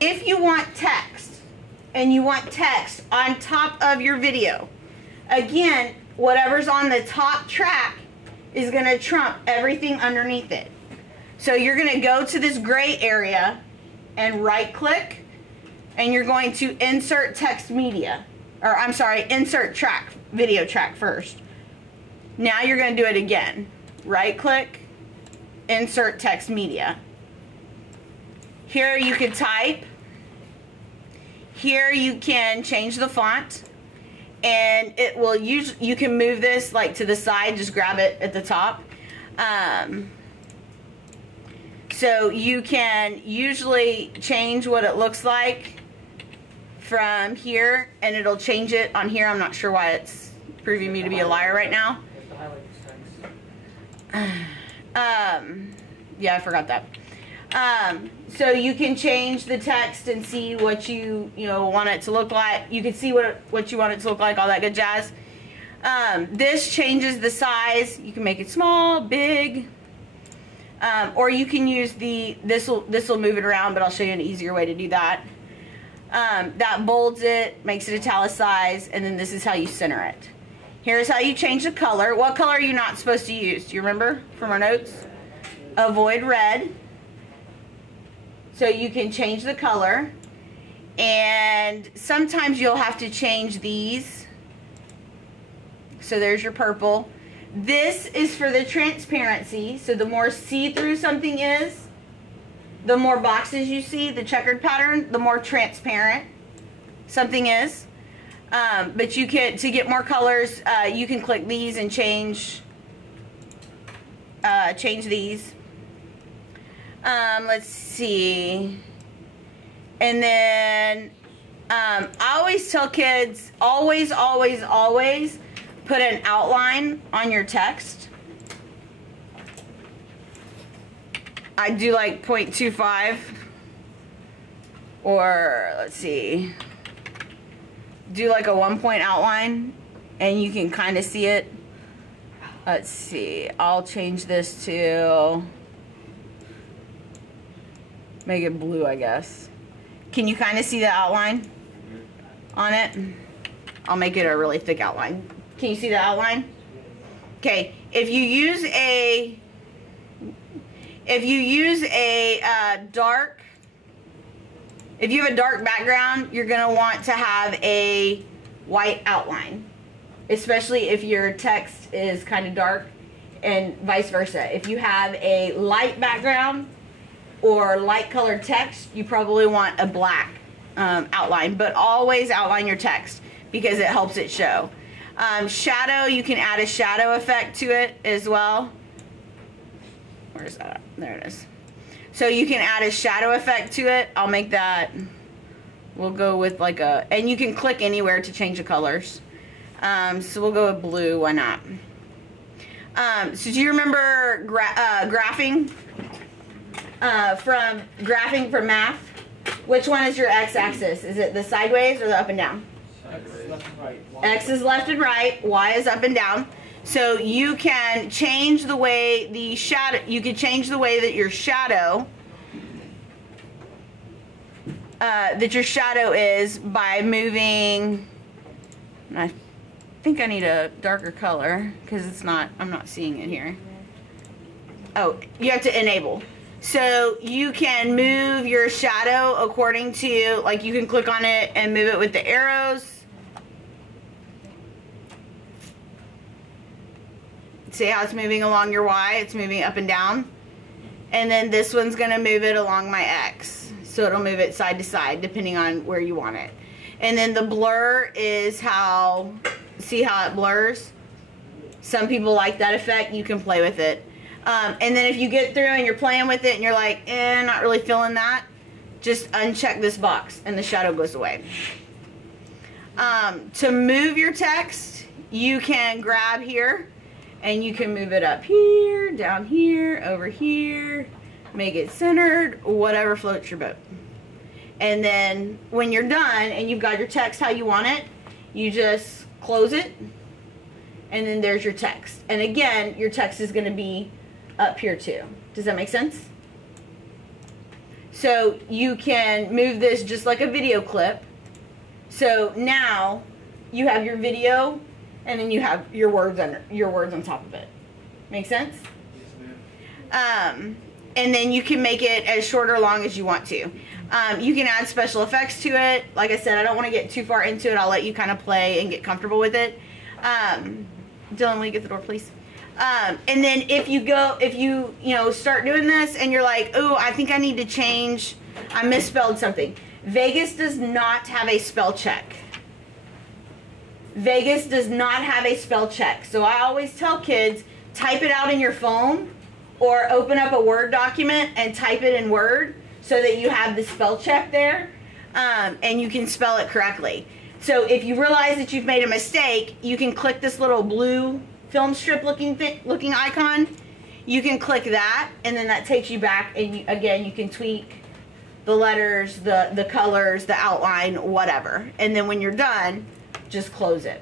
if you want text, and you want text on top of your video, again, whatever's on the top track is going to trump everything underneath it. So you're going to go to this gray area and right click, and you're going to insert text media, or I'm sorry, insert track, video track first. Now you're going to do it again. Right click, insert text media. Here you can type. Here you can change the font, and it will you can move this like to the side, just grab it at the top. So you can usually change what it looks like from here, and it'll change it on here. I'm not sure why it's proving me to be a liar right now. Yeah, I forgot that. So you can change the text and see what you want it to look like. You can see what you want it to look like, all that good jazz. This changes the size. You can make it small, big, or you can use this will move it around, but I'll show you an easier way to do that. That bolds it, makes it italicized, and then this is how you center it. Here's how you change the color. What color are you not supposed to use? Do you remember from our notes? Avoid red. So you can change the color, and sometimes you'll have to change these. So there's your purple. This is for the transparency. So the more see-through something is, the more boxes you see, the checkered pattern, the more transparent something is. But you can, to get more colors, you can click these and change these. Let's see. And then I always tell kids, always put an outline on your text. I do like 0.25, or let's see, do like a 1-point outline, and you can kind of see it. Let's see, I'll change this to make it blue, I guess. Can you kind of see the outline on it? I'll make it a really thick outline. Can you see the outline? Okay, if you use a dark, if you have a dark background, you're gonna want to have a white outline, especially if your text is kind of dark, and vice versa. If you have a light background or light colored text, you probably want a black outline, but always outline your text because it helps it show. Shadow, you can add a shadow effect to it as well. Where's that? There it is. So you can add a shadow effect to it. I'll make that, we'll go with like a, and you can click anywhere to change the colors. So we'll go with blue, why not? So do you remember graphing? From graphing for math? Which one is your x-axis? Is it the sideways or the up and down? Left and right. X is left and right, Y is up and down. So you can change the way the shadow, you can change the way that your shadow is by moving, and I think I need a darker color because it's not, I'm not seeing it here. Oh, you have to enable. So you can move your shadow according to, like you can click on it and move it with the arrows. See how it's moving along your Y? It's moving up and down. And then this one's going to move it along my X. So it'll move it side to side depending on where you want it. And then the blur is how, see how it blurs? Some people like that effect. You can play with it. And then if you get through and you're playing with it and you're like, not really feeling that, just uncheck this box and the shadow goes away. To move your text, you can grab here and you can move it up here, down here, over here, make it centered, whatever floats your boat. And then when you're done and you've got your text how you want it, you just close it, and then there's your text. And again, your text is going to be up here too. Does that make sense? So you can move this just like a video clip. So now you have your video, and then you have your words on top of it. Make sense? Yes, ma'am. And then you can make it as short or long as you want to. You can add special effects to it. Like I said, I don't want to get too far into it. I'll let you kind of play and get comfortable with it. Dylan, will you get the door, please? And then if you start doing this and you're like, oh, I think I need to change, I misspelled something. Vegas does not have a spell check. Vegas does not have a spell check. So I always tell kids, type it out in your phone or open up a Word document and type it in Word so that you have the spell check there, and you can spell it correctly. So if you realize that you've made a mistake, you can click this little blue film strip looking icon. You can click that, and then that takes you back, and again you can tweak the letters, the colors, the outline, whatever. And then when you're done, just close it.